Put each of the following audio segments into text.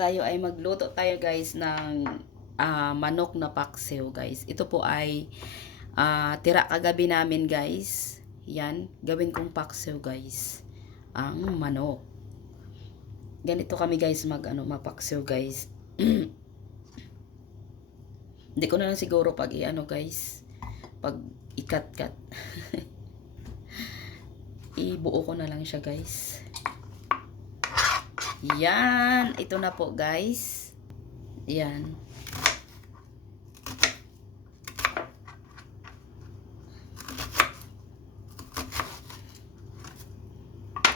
tayo ay magluto tayo guys ng manok na paksiw guys. Ito po ay tira kagabi namin guys. Yan, gawin kong paksiw guys. Ang manok. Ganito kami guys mapaksiw guys. Hindi ko na lang siguro pag guys. Pag ikat-kat. Ibuo ko na lang siya guys. Yan, ito na po guys. Yan.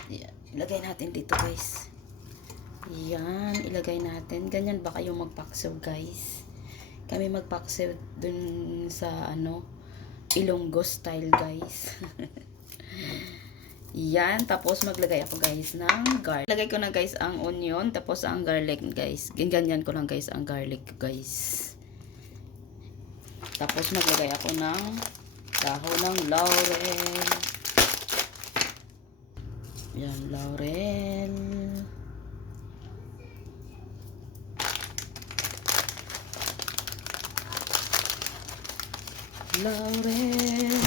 Yan. Ilagay natin dito guys. Yan, ilagay natin. Ganyan ba kayo magpaksiw guys? Kami magpaksiw dun sa Ilonggo style guys. Yan, tapos maglagay ako guys ng garlic. Lagay ko na guys ang onion, tapos ang garlic guys. Ganyan ko lang guys ang garlic guys. Tapos maglagay ako ng dahon ng laurel. Yan, laurel. Laurel.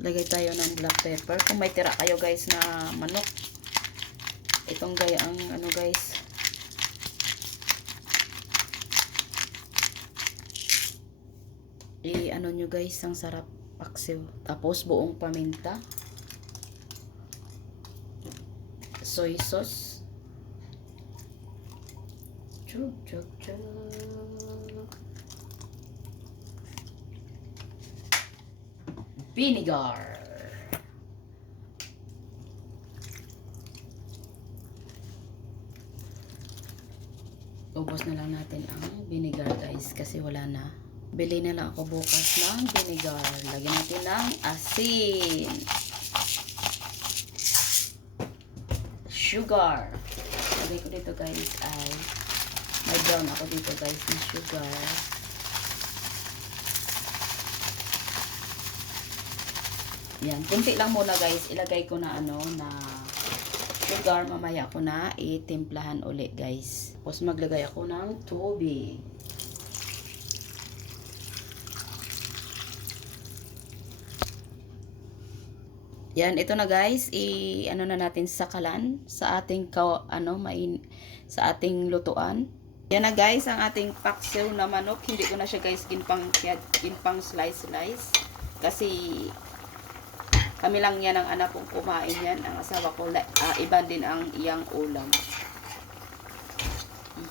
Lagay tayo ng black pepper. Kung may tira kayo guys na manok. Itong gaya ang guys. Nyo guys, ang sarap paksiw. Tapos buong paminta. Soy sauce. Chug chug chug. Vinegar. Ubos na lang natin ang vinegar guys kasi wala na. Bili na lang ako bukas ng vinegar. Lagyan natin ng asin. Sugar. Lagay ko dito guys ay may brown ako dito guys ng sugar. Yan, kunti lang muna guys. Ilagay ko na na sugar. Mamaya ko na itimplahan ulit guys. Tapos maglagay ako ng tubig. Yan, ito na guys. Na natin sakalan sa ating sa ating lutuan. Yan na guys ang ating paksiw na manok. Hindi ko na siya guys ginpang slice kasi kami lang yan ang anak kong kumain yan. Ang asawa ko, iba din ang iyang ulam.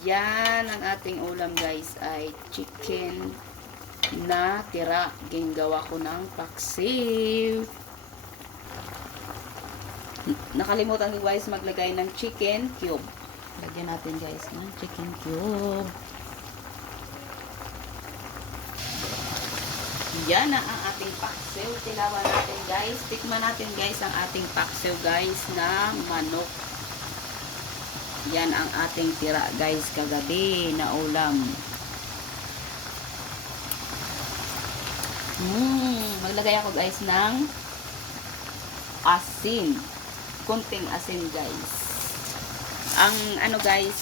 Yan, ang ating ulam guys ay chicken na tira. Gingawa ko ng paksiw. Nakalimutan ko guys maglagay ng chicken cube. Lagyan natin guys ng chicken cube. Yan na ang ating paksiw. Tilawan natin guys. Tikman natin guys ang ating paksiw guys na manok. Yan ang ating tira guys kagabi na ulam. Maglagay ako guys ng asin. Kunting asin guys. Ang guys,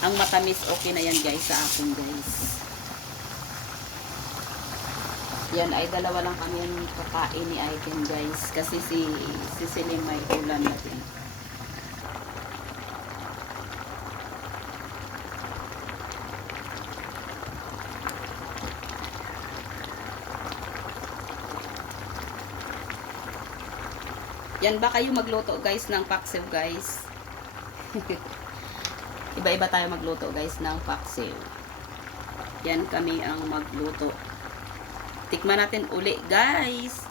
ang matamis okay na yan guys sa akin guys. Yan ay dalawa lang kami yung kakain ni Aiken guys. Kasi si Celine may ulam natin. Yan ba kayo magluto guys ng paksiw guys? Iba-iba tayo magluto guys ng paksiw. Yan kami ang magluto. Tikman natin uli guys.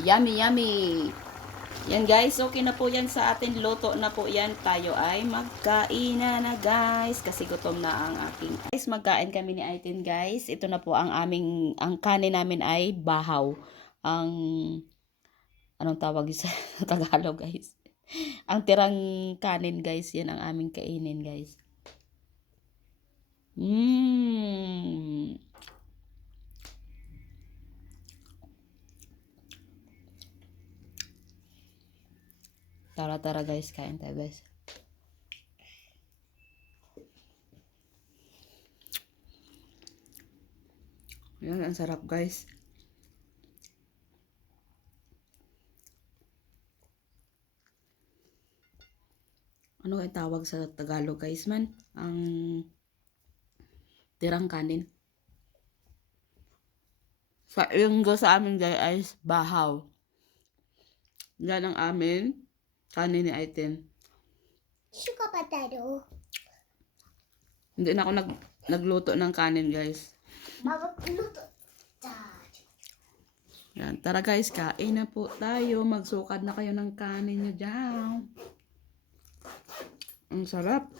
Yummy yummy. Yan guys, okay na po yan sa atin. Luto na po yan. Tayo ay magkain na guys. Kasi gutom na ang aking. Guys, magkain kami ni Aitin guys. Ito na po ang kanin namin ay bahaw. Anong tawag sa Tagalog guys? Ang tirang kanin guys, yan ang aming kainin guys. Mmm. Tara guys, kain tayo guys. Yan, ang sarap guys. Ano ay tawag sa Tagalog guys man? Ang tirang kanin. Sa Ilonggo sa amin guys ay bahaw. Yan ang amin kanin ni Aiten. Suka potato. Hindi na ako nagluto ng kanin guys. Magluto. Yan, tara guys, kain na po tayo. Magsukad na kayo ng kanin nyo dyan. Ang sarap.